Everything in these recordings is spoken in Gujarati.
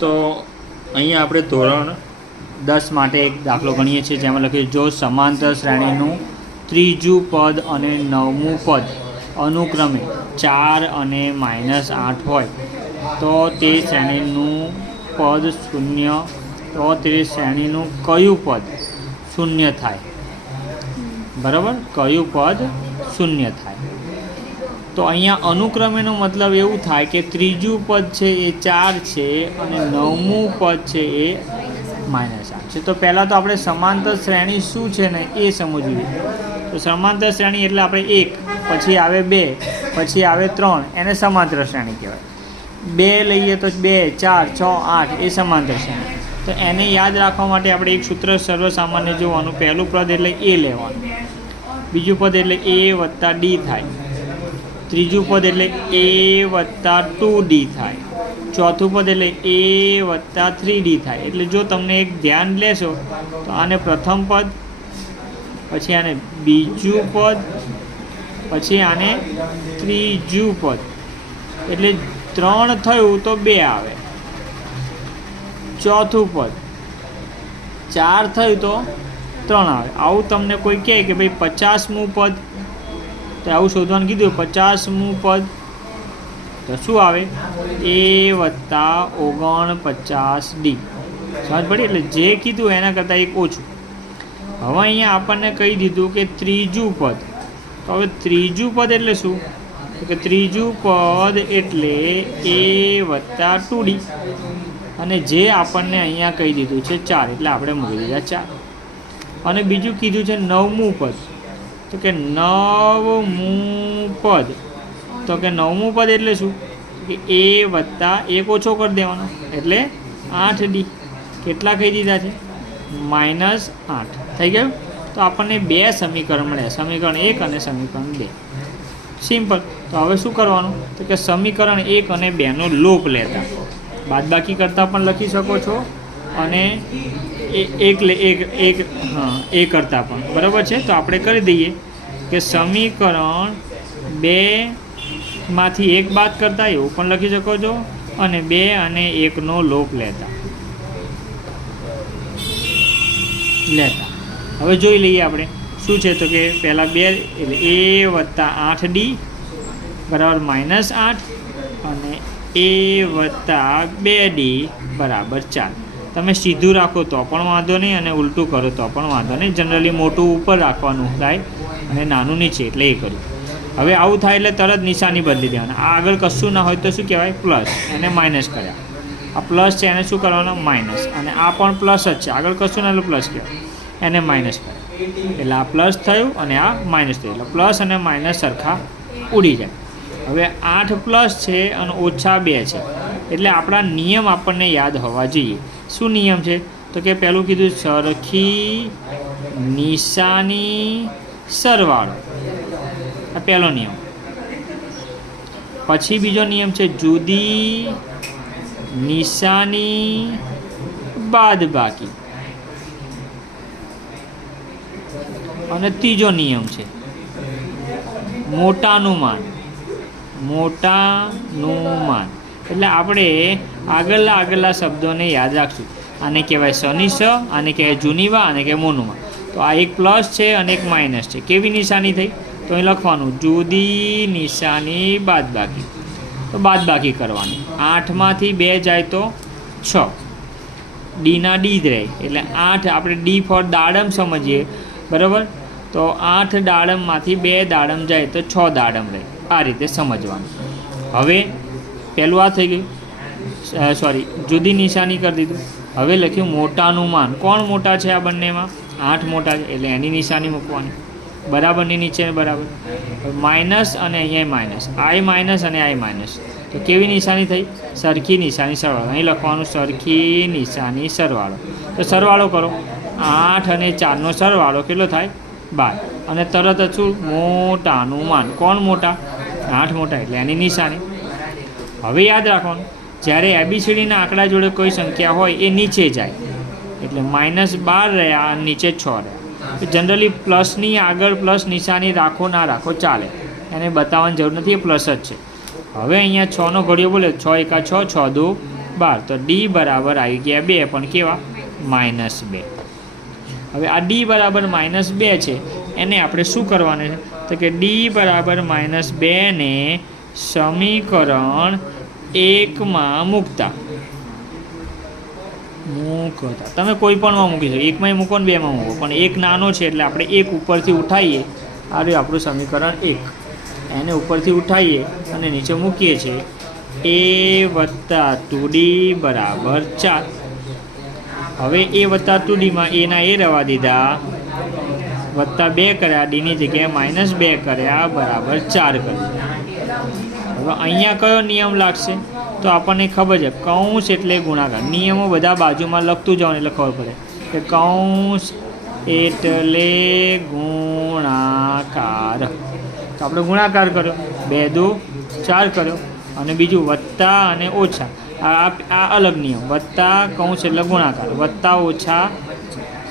તો અહીંયા આપણે ધોરણ દસ માટે એક દાખલો ગણીએ છીએ, જેમાં લખીએ, જો સમાંતર શ્રેણીનું ત્રીજું પદ અને નવમું પદ અનુક્રમે ચાર અને માઇનસ આઠ હોય, તો તે શ્રેણીનું પદ શૂન્ય, તો તે શ્રેણીનું કયું પદ શૂન્ય થાય? બરાબર? કયું પદ શૂન્ય થાય? તો અહીંયા અનુક્રમેનો મતલબ એવું થાય કે ત્રીજું પદ છે એ ચાર છે અને નવમું પદ છે એ માઇનસ આઠ છે. તો પહેલાં તો આપણે સમાંતર શ્રેણી શું છે ને એ સમજવી. તો સમાંતર શ્રેણી એટલે આપણે એક, પછી આવે બે, પછી આવે ત્રણ, એને સમાંતર શ્રેણી કહેવાય. બે લઈએ તો બે, ચાર, છ, આઠ, એ સમાંતર શ્રેણી. તો એને યાદ રાખવા માટે આપણે એક સૂત્ર સર્વસામાન્ય જોવાનું. પહેલું પદ એટલે એ લેવાનું. બીજું પદ એટલે એ વત્તા ડી થાય. ત્રીજું પદ એટલે એ વત્તા ટુ ડી થાય. ચોથું પદ એટલે એ વત્તા થ્રી ડી થાય. એટલે જો તમને એક ધ્યાન લેશો, તો આને પ્રથમ પદ, પછી આને બીજું પદ, પછી આને ત્રીજું પદ. એટલે ત્રણ થયું તો બે આવે. ચોથું પદ. ચાર થયું તો ત્રણ આવે. આવું તમને કોઈ કહે કે ભાઈ પચાસમું પદ તો આવું શોધવાનું કીધું. પચાસમું પદ. તો શું આવે? એ વત્તા ઓગણપચાસ ડી. સમજ પડી? એટલે જે કીધું એના કરતાં એક ઓછું. હવે અહીંયા આપણને કહી દીધું કે ત્રીજું પદ. તો હવે ત્રીજું પદ એટલે શું? કે ત્રીજું પદ એટલે એ વત્તા ટુ ડી. અને જે આપણને અહીંયા કહી દીધું છે ચાર. એટલે આપણે મૂકી દીધા ચાર. અને બીજું કીધું છે નવમું પદ. તો કે નવમું પદ તો કે નવમું પદ એટલે શું? કે એ વત્તા એક ઓછો કરી દેવાનો. એટલે આઠ ડી. કેટલા કહી દીધા છે? માઇનસ આઠ. થઈ ગયું? તો આપણને બે સમીકરણ મળ્યા. સમીકરણ એક અને સમીકરણ બે. સિમ્પલ. તો હવે શું કરવાનું? તો કે સમીકરણ એક અને બેનો લોપ લેતા. બાદબાકી કરતાં પણ લખી શકો છો. અને એક એક એક હા. એ કરતાં પણ. બરાબર છે? તો આપણે કરી દઈએ કે સમીકરણ બે માંથી એક બાદ કરતા એવું પણ લખી શકો છો અને બે અને એકનો લોપ લેતા. લેતા. હવે જોઈ લઈએ આપણે. શું છે? તો કે પહેલાં બે એટલે એ વત્તા આઠ ડી બરાબર માઇનસ આઠ અને એ વત્તા બે ડી બરાબર ચાર. તમે સીધું રાખો તો પણ વાંધો નહીં અને ઉલટું કરો તો પણ વાંધો નહીં. જનરલી મોટું ઉપર રાખવાનું થાય અને નાનું નીચે, એટલે એ કર્યું. હવે આવું થાય એટલે તરત નિશાની બદલી દેવાના. આ આગળ કશું ના હોય તો શું કહેવાય? પ્લસ એને માઇનસ કર્યા. આ પ્લસ છે, એને શું કરવાનું? માઇનસ અને આ પણ પ્લસ જ છે. આગળ કશું ના એટલે પ્લસ કહેવાય. એને માઇનસ કર્યા. એટલે આ પ્લસ થયું અને આ માઇનસ થયું. એટલે પ્લસ અને માઇનસ સરખા ઉડી જાય. હવે આઠ પ્લસ છે અને ઓછા બે છે. એટલે આપણા નિયમ આપણને યાદ હોવા જોઈએ. શું નિયમ છે? તો કે પહેલું કીધું સરખી નિશાની સરવાળો. આ પહેલો નિયમ. પછી બીજો નિયમ છે જુદી નિશાની બાદ બાકી અને ત્રીજો નિયમ છે મોટાનું માન મોટાનું માન એટલે આપણે આગળના આગળના શબ્દોને યાદ રાખશું. આને કહેવાય શનિ સ, આને કહેવાય જુનીવા અને કહેવાય મોનુમાં તો આ એક પ્લસ છે અને એક માઇનસ છે. કેવી નિશાની થઈ? તો અહીં લખવાનું, જુદી નિશાની બાદબાકી. તો બાદબાકી કરવાની. આઠમાંથી બે જાય તો છ. ડીના ડી જ રહે. એટલે આઠ આપણે ડી ફોર દાડમ સમજીએ. બરાબર? તો આઠ દાડમમાંથી બે દાડમ જાય તો છ દાડમ રહે. આ રીતે સમજવાનું. હવે પહેલું આ થઈ ગયું. સોરી જુદી નિશાની કરી દીધું. હવે લખ્યું મોટાનું માન કોણ મોટા છે આ બંનેમાં? આઠ મોટા છે, એટલે એની નિશાની મૂકવાની. બરાબરની નીચે બરાબર. માઇનસ અને અહીંયા માઇનસ. આઈ માઇનસ અને આઈ માઇનસ. તો કેવી નિશાની થઈ? સરખી નિશાની સરવાળો. અહીં લખવાનું સરખી નિશાની સરવાળો. તો સરવાળો કરો. આઠ અને ચારનો સરવાળો કેટલો થાય? બાર. અને તરત જ શું? મોટાનું માન કોણ મોટા? આઠ મોટા, એટલે એની નિશાની. હવે યાદ રાખવાનું, જ્યારે એબીસીડીના આંકડા જોડે કોઈ સંખ્યા હોય, એ નીચે જાય. એટલે માઇનસ બાર રહ્યા નીચે છ રહ્યા. જનરલી પ્લસની આગળ પ્લસ નિશાની રાખો, ના રાખો, ચાલે. એને બતાવવાની જરૂર નથી, એ પ્લસ જ છે. હવે અહીંયા છનો ઘડિયો બોલે, છ એકા છ છ દો બાર. તો ડી બરાબર આવી ગયા બે, પણ કેવા? માઇનસ બે. હવે આ ડી બરાબર માઇનસ બે છે. એને આપણે શું કરવાનું છે? તો કે ડી બરાબર માઇનસ બેને સમીકરણ એકમાં મૂકતા. મૂકતા. તમે કોઈ પણમાં મૂકી શકો. એકમાં મૂકો ને બેમાં મૂકો. પણ એક નાનો છે એટલે આપણે એક ઉપરથી ઉઠાવીએ આ રહ્યું આપણું સમીકરણ એક. એને ઉપરથી ઉઠાવીએ અને નીચે મૂકીએ છીએ. એ વત્તા ટુ ડી બરાબર ચાર. હવે એ વત્તા ટુ ડીમાં એના એ રવા દીધા. વત્તા બે કર્યા. ડીની જગ્યાએ માઇનસ બે કર્યા. બરાબર ચાર કર્યા. હવે અહીંયા કયો નિયમ લાગશે? તો આપણને ખબર છે, કૌંસ એટલે ગુણાકાર. નિયમો બધા બાજુમાં લખતું જવાનું એટલે ખબર પડે કે કૌંસ એટલે ગુણાકાર. તો આપણે ગુણાકાર કર્યો, બે દુ, ચાર કર્યો અને બીજું વત્તા અને ઓછા. આ આ અલગ નિયમ. વત્તા, કૌંસ એટલે ગુણાકાર. વત્તા, ઓછા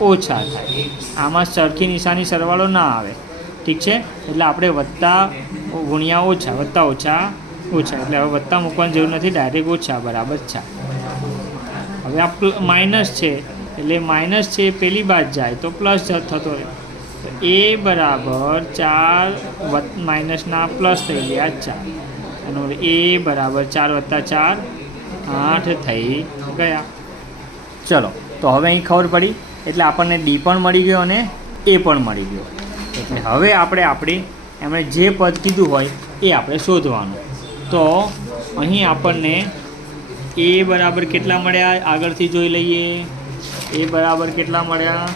ઓછા થાય. આમાં સરખી નિશાની સરવાળો ના આવે. ઠીક છે? એટલે આપણે વત્તા ગુણ્યા ઓછા, વત્તા ઓછા ઓછા. એટલે હવે વત્તા મૂકવાની જરૂર નથી, ડાયરેક્ટ ઓછા, બરાબર છે. હવે આ માઇનસ છે. એટલે માઇનસ છે પેલી બાદ જાય, તો પ્લસ થતો રહે. તો એ બરાબર ચાર માઇનસના પ્લસ થઈ ગયા ચાર એનો એ બરાબર ચાર વત્તા ચાર, આઠ થઈ ગયા. ચલો, તો હવે અહીં ખબર પડી, એટલે આપણને ડી પણ મળી ગયો અને એ પણ મળી ગયો. એટલે હવે આપણે આપણી એમણે જે પદ કીધું હોય એ આપણે શોધવાનું. તો અહીં આપણને એ બરાબર કેટલા મળ્યા? આગળથી જોઈ લઈએ. એ બરાબર કેટલા મળ્યા?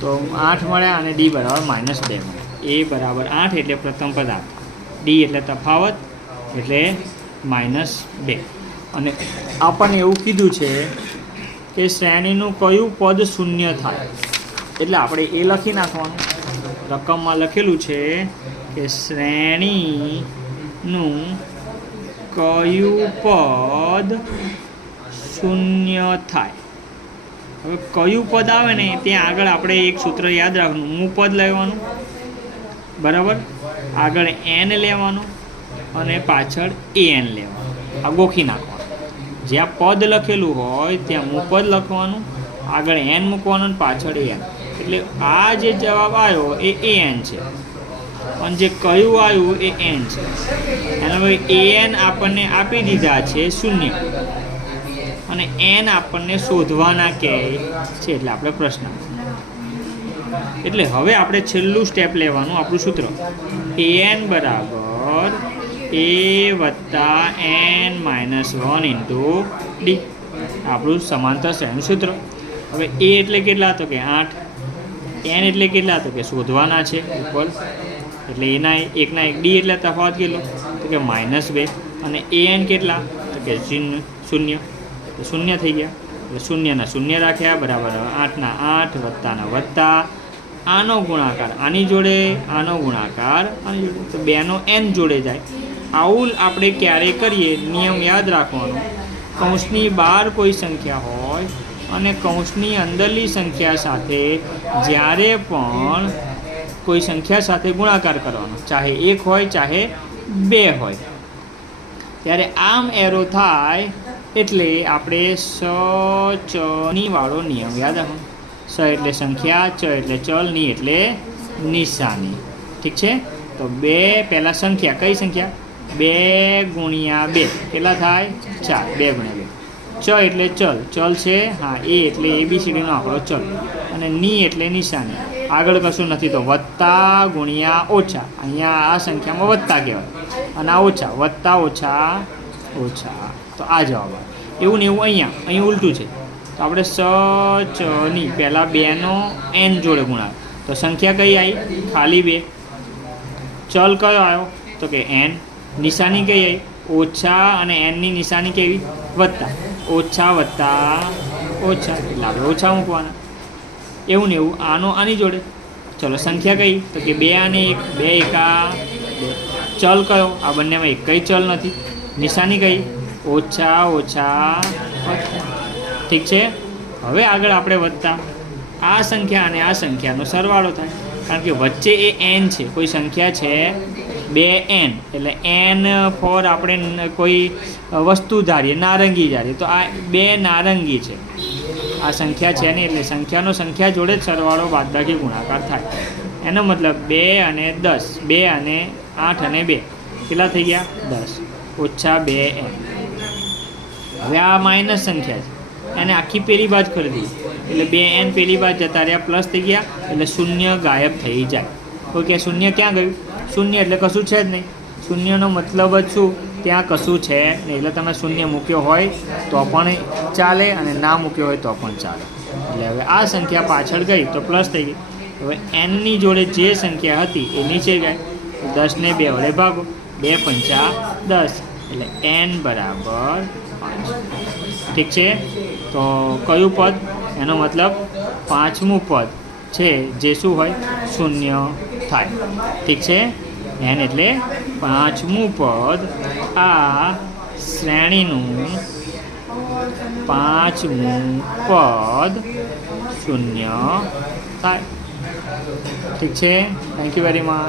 તો આઠ મળ્યા અને ડી બરાબર માઇનસ બે એ બરાબર આઠ એટલે પ્રથમ પદ ડી એટલે તફાવત એટલે માઇનસ બે. અને આપણને એવું કીધું છે કે શ્રેણીનું કયું પદ શૂન્ય થાય? એટલે આપણે એ લખી નાખવાનું. રકમમાં લખેલું છે કે શ્રેણીનું કયું પદ શૂન્ય થાય. હવે કયું પદ આવે ને ત્યાં આગળ આપણે એક સૂત્ર યાદ રાખવાનું. હું પદ લેવાનું. બરાબર? આગળ એન લેવાનું અને પાછળ એ એન લેવાનું. આ ગોખી નાખવાનું. જ્યાં પદ લખેલું હોય ત્યાં હું પદ લખવાનું, આગળ એન મૂકવાનું અને પાછળ એન. એટલે આ જે જવાબ આવ્યો એ એ એન છે. અને જે કયું આવ્યું એ એન છે. અને હવે એ એન આપણને આપી દીધા છે શૂન્ય. અને એન આપણને શોધવાના કહે છે એટલે આપણે પ્રશ્ન. એટલે હવે આપણે છેલ્લું સ્ટેપ લેવાનું આપણું સૂત્ર. એ એન બરાબર એ વત્તા n minus one into d આપણું સમાંતર શ્રેણીનું સૂત્ર. હવે એ એટલે કેટલા તો કે આઠ. એન એટલે કેટલા તો કે શોધવાના છે. ઉપર એટલે એના એકના એક ડી એટલે તફાવત કેટલો? તો કે માઇનસ બે. અને એ એન કેટલા? તો કે શૂન્ય શૂન્ય. તો શૂન્ય થઈ ગયા. શૂન્યના શૂન્ય રાખ્યા, બરાબર. આઠના આઠ, વત્તાના વત્તા. આનો ગુણાકાર આની જોડે, આનો ગુણાકાર આની જોડે. તો બેનો એન જોડે જાય. આવું આપણે ક્યારે કરીએ? નિયમ યાદ રાખવાનો. કૌંસની બહાર કોઈ સંખ્યા હોય અને કૌંસની અંદરની સંખ્યા સાથે જ્યારે પણ કોઈ સંખ્યા સાથે ગુણાકાર કરવાનો, ચાહે એક હોય, ચાહે બે હોય. ત્યારે આમ એરો થાય એટલે આપણે સ ચની વાળો નિયમ યાદ રાખો. સ એટલે સંખ્યા, ચ એટલે ચલ, ની એટલે નિશાની. ઠીક છે? તો બે પહેલાં સંખ્યા, કઈ સંખ્યા? બે ગુણ્યા બે. કેટલા થાય? ચાર. બે ગુણ્યા બે. ચ એટલે ચલ. ચલ છે, હા, એ એટલે એબીસીડીનો આંકડો ચલ. અને ની એટલે નિશાની. આગળ કશું નથી તો વત્તા ગુણ્યા ઓછા. અહીંયા આ સંખ્યામાં વત્તા કહેવાય. અને આ ઓછા. વત્તા ઓછા ઓછા. તો આ જવાબ એવું ને એવું અહીંયા. અહીં ઉલટું છે. તો આપણે સ, ચ, ની પહેલાં બેનો એન જોડે ગુણાવે તો સંખ્યા કઈ આવી ખાલી બે. ચલ કયો આવ્યો તો કે એન. નિશાની કઈ આવી ઓછા અને એનની નિશાની કેવી? વત્તા. ઓછા વત્તા ઓછા. એટલે આપણે ઓછા મૂકવાના. એવું ને એવું, આનો આની જોડે. ચલો સંખ્યા કઈ તો કે બે અને એક, બે એકા ચલ કયો? આ બંનેમાં એક કઈ ચલ નથી. નિશાની કઈ ઓછા ઓછા ઠીક છે? હવે આગળ આપણે વધતા. આ સંખ્યા અને આ સંખ્યાનો સરવાળો થાય. કારણ કે વચ્ચે એ એન છે, કોઈ સંખ્યા છે બે એન એટલે એન ફોર આપણે કોઈ વસ્તુ ધારીએ, નારંગી ધારીએ. તો આ બે નારંગી છે. આ સંખ્યા છે નહીં એટલે સંખ્યાનો સંખ્યા જોડે જ સરવાળો બાદબાકી ગુણાકાર થાય. એનો મતલબ બે અને દસ, બે અને આઠ અને બે. કેટલા થઈ ગયા? દસ. ઓછા બે એમ. હવે આ માઇનસ સંખ્યા છે. એને આખી પેલી બાજ કરી દીધી એટલે બે એન પેલી બાજ જતા રહ્યા, પ્લસ થઈ ગયા, એટલે શૂન્ય ગાયબ થઈ જાય. ઓકે, શૂન્ય ક્યાં ગયું? શૂન્ય એટલે કશું છે જ નહીં. શૂન્યનો મતલબ જ શું? ત્યાં કશું છે નહીં? એટલે તમે શૂન્ય મૂક્યો હોય તો પણ ચાલે અને ના મૂક્યો હોય તો પણ ચાલે. એટલે હવે આ સંખ્યા પાછળ ગઈ તો પ્લસ થઈ ગઈ. હવે એનની જોડે જે સંખ્યા હતી એ નીચે ગઈ. દસને બે વડે ભાગો. બે પંચા દસ. એટલે એન બરાબર પાંચ. ઠીક છે? તો કયું પદ? એનો મતલબ પાંચમું પદ છે, જે શું હોય? શૂન્ય થાય. ઠીક છે? એન એટલે પાંચમું પદ આ શ્રેણીનું પાંચમું પદ શૂન્ય થાય. ઠીક છે? Thank you very much